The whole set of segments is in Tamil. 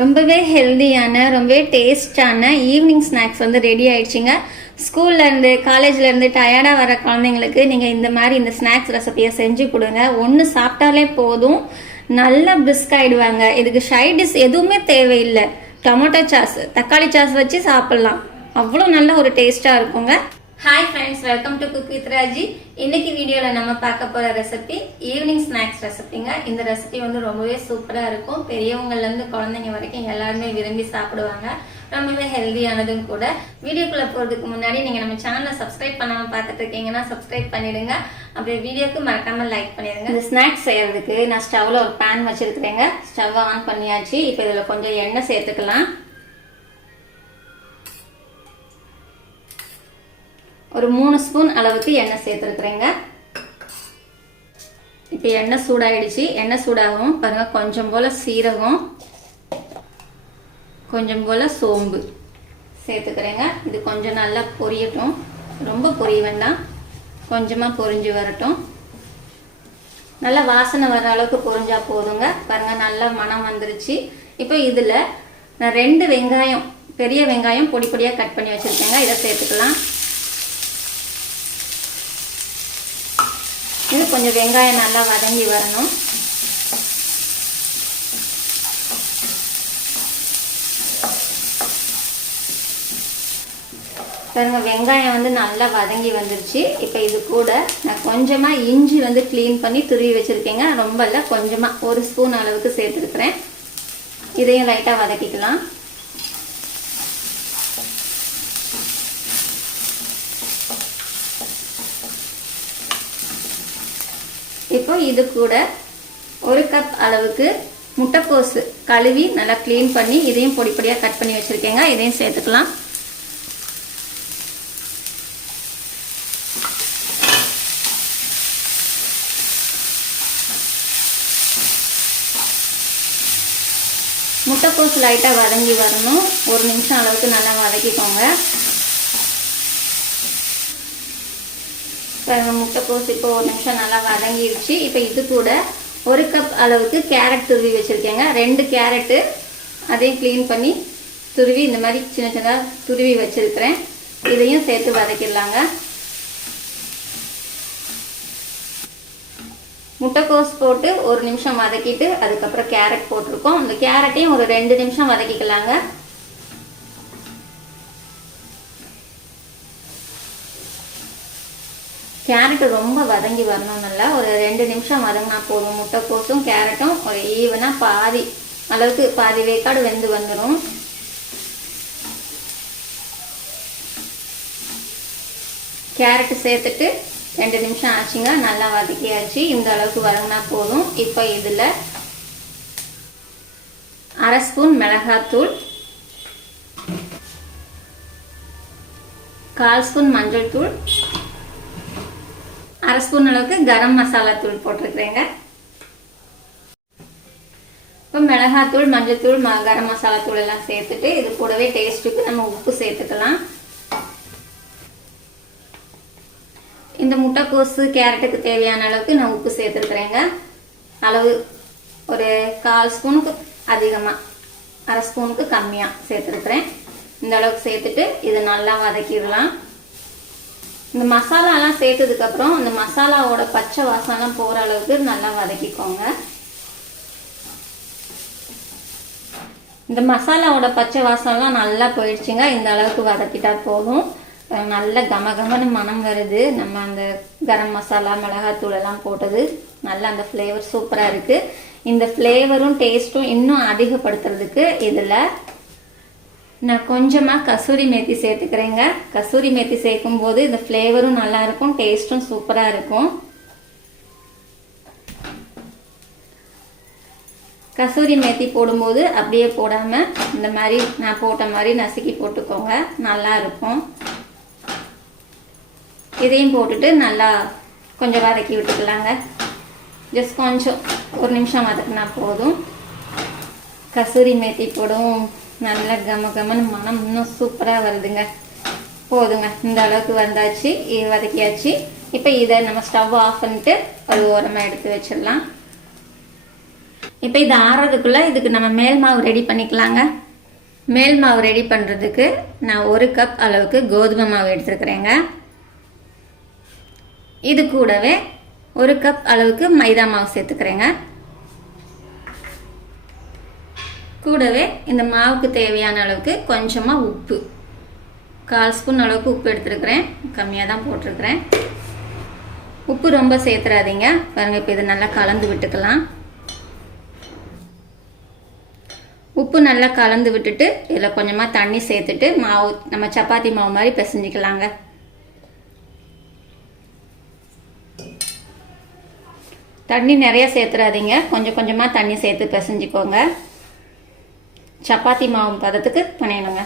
ரொம்பவே ஹெல்தியான ரொம்பவே டேஸ்டான ஈவினிங் ஸ்நாக்ஸ் வந்து ரெடி ஆயிடுச்சுங்க. ஸ்கூல்லேருந்து காலேஜ்லேருந்து டயர்டாக வர குழந்தைங்களுக்கு நீங்கள் இந்த மாதிரி இந்த ஸ்நாக்ஸ் ரெசிபியை செஞ்சு கொடுங்க. ஒன்று சாப்பிட்டாலே போதும், நல்லா பிரிஸ்க் ஆகிடுவாங்க. இதுக்கு சைட் டிஷ் எதுவுமே தேவையில்லை. டொமேட்டோ சாஸ், தக்காளி சாஸ் வச்சு சாப்பிட்லாம். அவ்வளோ நல்ல ஒரு டேஸ்ட்டாக இருக்குங்க. Hi friends, welcome to cook with Raji. இன்னைக்கு வீடியோவில் நம்ம பார்க்க போகிற ரெசிபி ஈவினிங் ஸ்நாக்ஸ் ரெசிபிங்க. இந்த ரெசிபி வந்து ரொம்பவே சூப்பராக இருக்கும். பெரியவங்கள்லேருந்து குழந்தைங்க வரைக்கும் எல்லாருமே விரும்பி சாப்பிடுவாங்க. ரொம்பவே ஹெல்தியானதும் கூட. வீடியோக்குள்ளே போகிறதுக்கு முன்னாடி நீங்கள் நம்ம சேனலை சப்ஸ்கிரைப் பண்ணாமல் பார்த்துட்டு இருக்கீங்கன்னா சப்ஸ்கிரைப் பண்ணிடுங்க. அப்படியே வீடியோக்கு மறக்காமல் லைக் பண்ணிடுங்க. இந்த ஸ்நாக்ஸ் செய்யறதுக்கு நான் ஸ்டவ்வில் ஒரு பேன் வச்சுருக்கிறேங்க. ஸ்டவ்வை ஆன் பண்ணியாச்சு. இப்போ இதில் கொஞ்சம் எண்ணெய் சேர்த்துக்கலாம். ஒரு 3 ஸ்பூன் அளவுக்கு எண்ணெய் சேர்த்துருக்குறேங்க. இப்போ எண்ணெய் சூடாயிடுச்சு. எண்ணெய் சூடாகவும் பாருங்க, கொஞ்சம் போல் சீரகம், கொஞ்சம் போல் சோம்பு சேர்த்துக்கிறேங்க. இது கொஞ்சம் நல்லா பொரியட்டும். ரொம்ப பொரிய வேண்டாம், கொஞ்சமாக பொரிஞ்சு வரட்டும். நல்லா வாசனை வர அளவுக்கு பொரிஞ்சா போதுங்க. பாருங்க, நல்லா மனம் வந்துருச்சு. இப்போ இதில் நான் 2 வெங்காயம், பெரிய வெங்காயம் பொடி பொடியாக கட் பண்ணி வச்சுருக்கேங்க. இதை சேர்த்துக்கலாம். இது கொஞ்சம் வெங்காயம் நல்லா வதங்கி வரணும். பாருங்க, வெங்காயம் வந்து நல்லா வதங்கி வந்துருச்சு. இப்போ இது கூட நான் கொஞ்சமாக இஞ்சி வந்து க்ளீன் பண்ணி துருவி வச்சுருக்கேங்க. ரொம்ப இல்லை, கொஞ்சமாக 1 ஸ்பூன் அளவுக்கு சேர்த்துருக்குறேன். இதையும் லைட்டாக வதக்கிக்கலாம். இப்போ இது கூட 1 கப் அளவுக்கு முட்டைக்கோசு கழுவி நல்லா க்ளீன் பண்ணி இதையும் பொடி பொடியாக கட் பண்ணி வச்சுருக்கேங்க. இதையும் சேர்த்துக்கலாம். முட்டைக்கோசு லைட்டாக வதங்கி வரணும். 1 நிமிஷம் அளவுக்கு நல்லா வதக்கிக்கோங்க. முட்டைக்கோசு இப்போ 1 நிமிஷம் நல்லா வதங்கிடுச்சு. இப்போ இது கூட 1 கப் அளவுக்கு கேரட் துருவி வச்சுருக்கேங்க. 2 கேரட்டு அதையும் க்ளீன் பண்ணி துருவி இந்த மாதிரி சின்ன சின்னதாக துருவி வச்சுருக்கிறேன். இதையும் சேர்த்து வதக்கிடலாங்க. முட்டைக்கோஸ் போட்டு 1 நிமிஷம் வதக்கிட்டு அதுக்கப்புறம் கேரட் போட்டிருக்கோம். அந்த கேரட்டையும் ஒரு 2 நிமிஷம் வதக்கிக்கலாங்க. கேரட் ரொம்ப வதங்கி வரணும். நல்லா ஒரு 2 நிமிஷம் வதங்கினா போதும். முட்டைக்கோசும் கேரட்டும் ஒரு ஈவனாக பாதி அளவுக்கு, பாதி வேக்காடு வெந்து வந்துடும். கேரட் சேர்த்துட்டு 2 நிமிஷம் ஆச்சுங்க. நல்லா வதக்கியாச்சு. இந்த அளவுக்கு வதங்கினா போதும். இப்போ இதில் 1/2 ஸ்பூன் மிளகாத்தூள், 1/4 ஸ்பூன் மஞ்சள் தூள், 1/2 ஸ்பூன் அளவுக்கு கரம் மசாலா தூள் போட்டிருக்கிறேங்க. இப்போ மிளகாத்தூள், மஞ்சள் தூள், கரம் மசாலா தூள் எல்லாம் சேர்த்துட்டு இது கூடவே டேஸ்ட்டுக்கு நம்ம உப்பு சேர்த்துக்கலாம். இந்த முட்டைக்கோசு கேரட்டுக்கு தேவையான அளவுக்கு நான் உப்பு சேர்த்துருக்குறேங்க. அளவு ஒரு 1/4 ஸ்பூனுக்கு அதிகமாக, 1/2 ஸ்பூனுக்கு கம்மியாக சேர்த்துருக்குறேன். இந்த அளவுக்கு சேர்த்துட்டு இது நல்லா வதக்கிடலாம். இந்த மசாலாலாம் சேர்த்ததுக்கப்புறம் இந்த மசாலாவோட பச்சை வாசனைலாம் போகிற அளவுக்கு நல்லா வதக்கிக்கோங்க. இந்த மசாலாவோட பச்சை வாசனைலாம் நல்லா போயிடுச்சுங்க. இந்த அளவுக்கு வதக்கிட்டா போதும். நல்ல கமகமன்னு மனம் வருது. நம்ம அந்த கரம் மசாலா, மிளகாத்தூள் எல்லாம் போட்டது நல்லா அந்த ஃப்ளேவர் சூப்பராக இருக்குது. இந்த ஃப்ளேவரும் டேஸ்ட்டும் இன்னும் அதிகப்படுத்துறதுக்கு இதில் நான் கொஞ்சமாக கசூரி மேத்தி சேர்த்துக்கிறேங்க. கசூரி மேத்தி சேர்க்கும் போது இந்த ஃப்ளேவரும் நல்லா இருக்கும், டேஸ்ட்டும் சூப்பராக இருக்கும். கசூரி மேத்தி போடும்போது அப்படியே போடாமல் இந்த மாதிரி நான் போட்ட மாதிரி நசுக்கி போட்டுக்கோங்க, நல்லா இருக்கும். இதையும் போட்டுட்டு நல்லா கொஞ்சம் வதக்கி விட்டுக்கலாங்க. ஜஸ்ட் கொஞ்சம் 1 நிமிஷம் வதக்கினா போதும். கசூரி மேத்தி போடும் நல்ல கமகமன்னு மனம் இன்னும் சூப்பராக வருதுங்க. போதுங்க, இந்த அளவுக்கு வந்தாச்சு, வதக்கியாச்சு. இப்போ இதை நம்ம ஸ்டவ் ஆஃப் பண்ணிட்டு ஒரு ஓரமாக எடுத்து வச்சிடலாம். இப்போ இது ஆறதுக்குள்ளே இதுக்கு நம்ம மேல் மாவு ரெடி பண்ணிக்கலாங்க. மேல் மாவு ரெடி பண்ணுறதுக்கு நான் 1 கப் அளவுக்கு கோதுமை மாவு எடுத்துருக்குறேங்க. இது கூடவே 1 கப் அளவுக்கு மைதா மாவு சேர்த்துக்கிறேங்க. கூடவே இந்த மாவுக்கு தேவையான அளவுக்கு கொஞ்சமாக உப்பு, 1/4 ஸ்பூன் அளவுக்கு உப்பு எடுத்துருக்கிறேன். கம்மியாக தான் போட்டிருக்கிறேன். உப்பு ரொம்ப சேர்த்துறாதீங்க பாருங்கள். இப்போ இதை நல்லா கலந்து விட்டுக்கலாம். உப்பு நல்லா கலந்து விட்டுட்டு இதில் கொஞ்சமாக தண்ணி சேர்த்துட்டு மாவு நம்ம சப்பாத்தி மாவு மாதிரி பிசைஞ்சிக்கலாங்க. தண்ணி நிறைய சேர்த்துறாதீங்க, கொஞ்சம் கொஞ்சமாக தண்ணி சேர்த்து பிசைஞ்சிக்கோங்க. சப்பாத்தி மாவு பதத்துக்கு பண்ணிடணுங்க.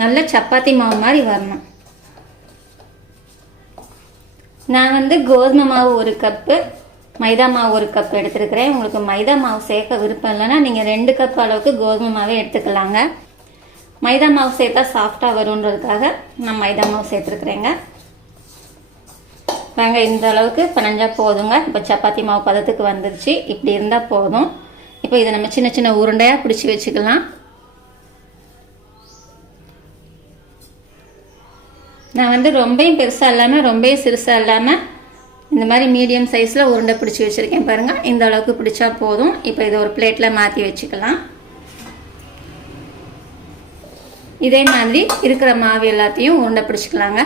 நல்ல சப்பாத்தி மாவு மாதிரி வரணும். நான் வந்து கோதுமை மாவு 1 கப்பு, மைதா மாவு 1 கப் எடுத்துருக்கிறேன். உங்களுக்கு மைதா மாவு சேர்க்க விருப்பம் இல்லைன்னா நீங்கள் 2 கப் அளவுக்கு கோதுமை மாவே எடுத்துக்கலாங்க. மைதா மாவு சேர்த்தா சாஃப்டாக வருன்றதுக்காக நான் மைதா மாவு சேர்த்துருக்குறேங்க. வாங்க, இந்த அளவுக்கு பிணைஞ்சா போதுங்க. இப்போ சப்பாத்தி மாவு பதத்துக்கு வந்துருச்சு. இப்படி இருந்தால் போதும். இப்போ இதை நம்ம சின்ன சின்ன உருண்டையாக பிடிச்சி வச்சுக்கலாம். நான் வந்து ரொம்பவும் பெருசாக இல்லாமல் ரொம்பவும் சிறுசாக இல்லாமல் இந்த மாதிரி மீடியம் சைஸில் உருண்டை பிடிச்சி வச்சுருக்கேன் பாருங்கள். இந்த அளவுக்கு பிடிச்சா போதும். இப்போ இதை ஒரு பிளேட்டில் மாற்றி வச்சுக்கலாம். இதே மாதிரி இருக்கிற மாவு எல்லாத்தையும் உருண்டை பிடிச்சிக்கலாங்க.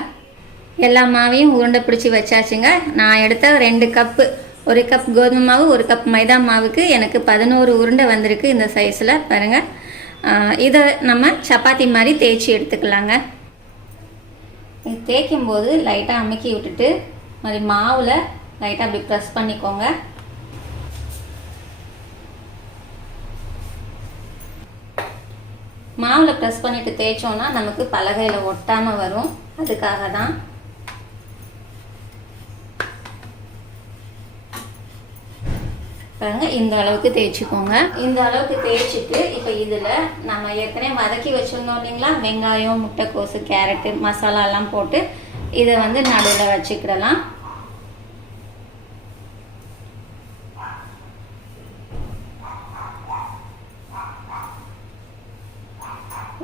எல்லா மாவையும் உருண்டை பிடிச்சி வச்சாச்சுங்க. நான் எடுத்த 2 கப்பு, 1 கப் கோதுமை மாவு 1 கப் மைதா மாவுக்கு எனக்கு 11 உருண்டை வந்திருக்கு இந்த சைஸில் பாருங்கள். இதை நம்ம சப்பாத்தி மாதிரி தேய்ச்சி எடுத்துக்கலாங்க. இது தேய்க்கும் போது லைட்டாக அமுக்கி விட்டுட்டு மாதிரி மாவில் லைட்டாக அப்படி ப்ரெஸ் பண்ணிக்கோங்க. மாவில் ப்ரெஸ் பண்ணிவிட்டு தேய்ச்சோன்னா நமக்கு பலகையில் ஒட்டாமல் வரும். அதுக்காக தான். பாருங்க, இந்த அளவுக்கு தேய்ச்சிக்கோங்க. இந்த அளவுக்கு தேய்ச்சிட்டு இப்போ இதில் நம்ம ஏற்கனவே வதக்கி வச்சுருந்தோம் இல்லைங்களா, வெங்காயம், முட்டைக்கோசு, கேரட்டு, மசாலாலாம் போட்டு இதை வந்து நடுவில் வச்சுக்கிடலாம்.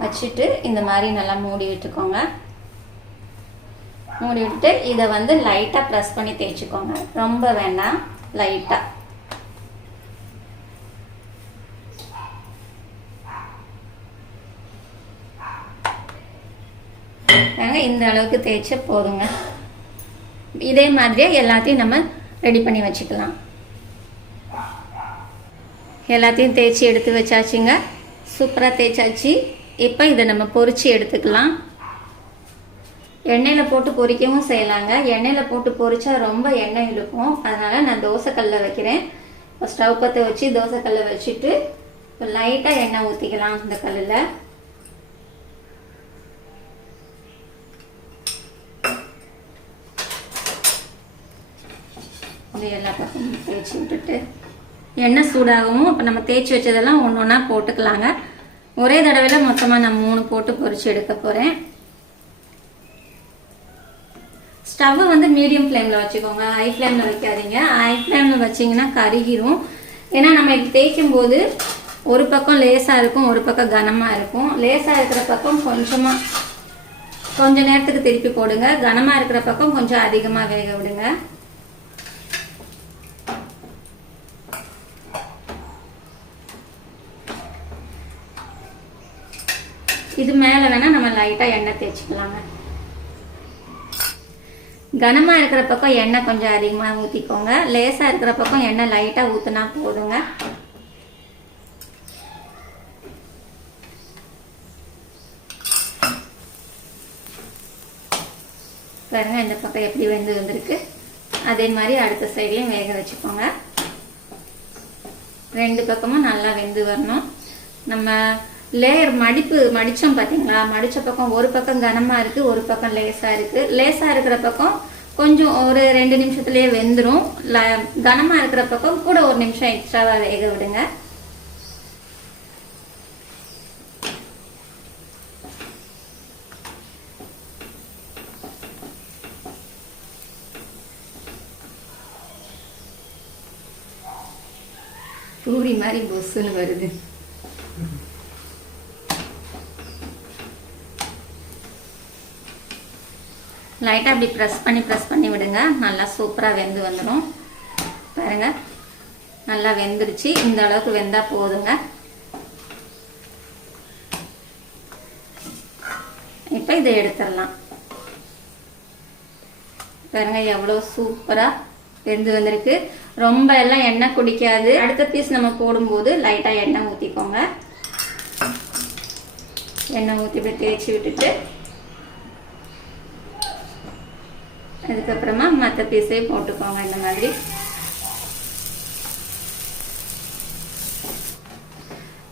வச்சுட்டு இந்த மாதிரி நல்லா மூடி விட்டுக்கோங்க. மூடி விட்டு இதை வந்து லைட்டாக ப்ரெஸ் பண்ணி தேய்ச்சிக்கோங்க. ரொம்ப வேண்டாம், லைட்டாக. இந்த அளவுக்கு தேய்ச்சா போதுங்க. இதே மாதிரியே எல்லாத்தையும் நம்ம ரெடி பண்ணி வச்சுக்கலாம். எல்லாத்தையும் தேய்ச்சி எடுத்து வச்சாச்சுங்க. சூப்பராக தேய்ச்சாச்சு. இப்போ இதை நம்ம பொரிச்சு எடுத்துக்கலாம். எண்ணெயில் போட்டு பொரிக்கவும் செய்யலாங்க. எண்ணெயில் போட்டு பொரிச்சா ரொம்ப எண்ணெய் இழுக்கும். அதனால் நான் தோசைக்கல்ல வைக்கிறேன். ஸ்டவ் பற்ற வச்சு தோசைக்கல்லை வச்சுட்டு இப்போ லைட்டாக எண்ணெய் ஊற்றிக்கலாம். இந்த கல்லில் எல்லா பக்கமும் தேய்ச்சி விட்டுட்டு எண்ணெய் சூடாகவும் இப்போ நம்ம தேய்ச்சி வச்சதெல்லாம் ஒன்று ஒன்றா போட்டுக்கலாங்க. ஒரே தடவையில் மொத்தமாக நான் 3 போட்டு பொரிச்சு எடுக்க போகிறேன். ஸ்டவ்வை வந்து மீடியம் ஃப்ளேமில் வச்சுக்கோங்க, ஹை ஃப்ளேமில் வைக்காதீங்க. ஹை ஃப்ளேமில் வச்சிங்கன்னா கருகிரும். ஏன்னா நம்ம இது தேய்க்கும் போது ஒரு பக்கம் லேசாக இருக்கும், ஒரு பக்கம் கனமாக இருக்கும். லேசாக இருக்கிற பக்கம் கொஞ்ச நேரத்துக்கு திருப்பி போடுங்க. கனமாக இருக்கிற பக்கம் கொஞ்சம் அதிகமாக வேக விடுங்க. இது மேலே வேணால் நம்ம லைட்டாக எண்ணெய் தேய்ச்சிக்கலாங்க. கனமாக இருக்கிற பக்கம் எண்ணெய் கொஞ்சம் அதிகமாக ஊற்றிக்கோங்க. லேசாக இருக்கிற பக்கம் எண்ணெய் லைட்டாக ஊற்றினா போதுங்க. பாருங்க, இந்த பக்கம் எப்படி வெந்து வந்திருக்கு. அதே மாதிரி அடுத்த சைட்லையும் வேக வச்சுக்கோங்க. 2 பக்கமும் நல்லா வெந்து வரணும். நம்ம லேயர் மடித்தோம் பார்த்தீங்களா, மடித்த பக்கம் ஒரு பக்கம் கனமாக இருக்குது, ஒரு பக்கம் லேசாக இருக்குது. லேசாக இருக்கிற பக்கம் கொஞ்சம் ஒரு 2 நிமிஷத்துலேயே வெந்துடும். கனமாக இருக்கிற பக்கம் கூட 1 நிமிஷம் எக்ஸ்ட்ராவாக வேக விடுங்க. பூரி மாதிரி பொஸ்ஸுன்னு வருது. லைட்டாக அப்படி ப்ரெஸ் பண்ணி விடுங்க. நல்லா சூப்பராக வெந்து வந்துடும். பாருங்க, நல்லா வெந்துருச்சு. இந்த அளவுக்கு வெந்தால் போதுங்க. இப்போ இதை எடுத்துடலாம். பாருங்க எவ்வளோ சூப்பராக வெந்து வந்திருக்கு. ரொம்ப எல்லாம் எண்ணெய் குடிக்காது. அடுத்த பீஸ் நம்ம போடும்போது லைட்டாக எண்ணெய் ஊற்றிக்கோங்க. எண்ணெய் ஊற்றி இப்படி தேய்ச்சி விட்டுட்டு அதுக்கப்புறமா மற்ற பீஸே போட்டுக்கோங்க. இந்த மாதிரி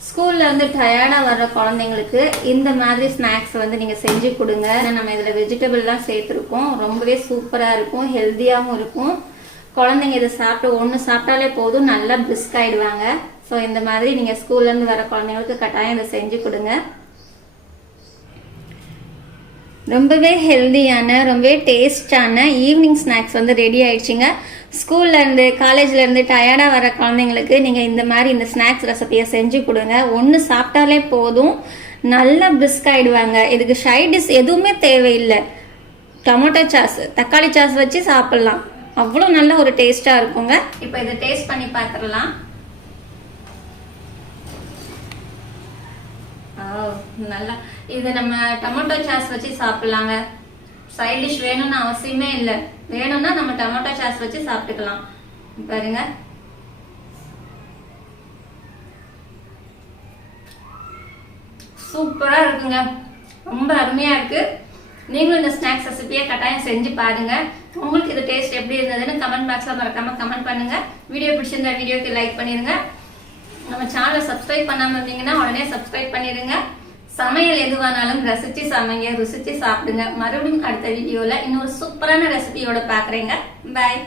ஸ்கூல்ல வந்து டயர்டா வர்ற குழந்தைங்களுக்கு இந்த மாதிரி ஸ்நாக்ஸ் வந்து நீங்க செஞ்சு கொடுங்க. நம்ம இதுல வெஜிடபிள்லாம் சேர்த்துருக்கோம். ரொம்பவே சூப்பரா இருக்கும், ஹெல்த்தியாகவும் இருக்கும். குழந்தைங்க இதை ஒன்று சாப்பிட்டாலே போதும், நல்லா பிரிஸ்க் ஆயிடுவாங்க. ஸோ இந்த மாதிரி நீங்க ஸ்கூல்ல இருந்து வர குழந்தைங்களுக்கு கட்டாயம் இதை செஞ்சு கொடுங்க. ரொம்பவே ஹெல்தியான ரொம்பவே டேஸ்டான ஈவினிங் ஸ்நாக்ஸ் வந்து ரெடி ஆயிடுச்சுங்க. ஸ்கூல்லேருந்து காலேஜ்லேருந்து டயர்டாக வர குழந்தைங்களுக்கு நீங்கள் இந்த மாதிரி இந்த ஸ்நாக்ஸ் ரெசிபியை செஞ்சு கொடுங்க. ஒன்று சாப்பிட்டாலே போதும், நல்லா பிரிஸ்க் ஆகிடுவாங்க. இதுக்கு சைட் டிஷ் எதுவுமே தேவையில்லை. டொமேட்டோ சாஸ், தக்காளி சாஸ் வச்சு சாப்பிட்லாம். அவ்வளோ நல்ல ஒரு டேஸ்ட்டாக இருக்குங்க. இப்போ இதை டேஸ்ட் பண்ணி பார்த்துடலாம். நல்லா இது நம்ம டொமேட்டோ சாஸ் வச்சு சாப்பிடலாங்க. சைட் டிஷ் வேணும்னு அவசியமே இல்லை. வேணும்னா நம்ம டொமேட்டோ சாஸ் வச்சு சாப்பிட்டுக்கலாம். பாருங்க, சூப்பரா இருக்குங்க. ரொம்ப அருமையா இருக்கு. நீங்களும் இந்த ஸ்நாக்ஸ் ரெசிபியை கட்டாயம் செஞ்சு பாருங்க. உங்களுக்கு இது டேஸ்ட் எப்படி இருந்ததுன்னு கமெண்ட் பாக்ஸ்ல மறக்காம கமெண்ட் பண்ணுங்க. வீடியோ பிடிச்சிருந்தா வீடியோக்கு லைக் பண்ணிருங்க. நம்ம சேனலை சப்ஸ்கிரைப் பண்ணாம இருந்தீங்கன்னா உடனே சப்ஸ்கிரைப் பண்ணிருங்க. சமையல் எதுவானாலும் ரசிச்சு சமைங்க, ருசிச்சு சாப்பிடுங்க. மறுபடியும் அடுத்த வீடியோல இன்னொரு சூப்பரான ரெசிபியோட பாக்குறேங்க. பாய்.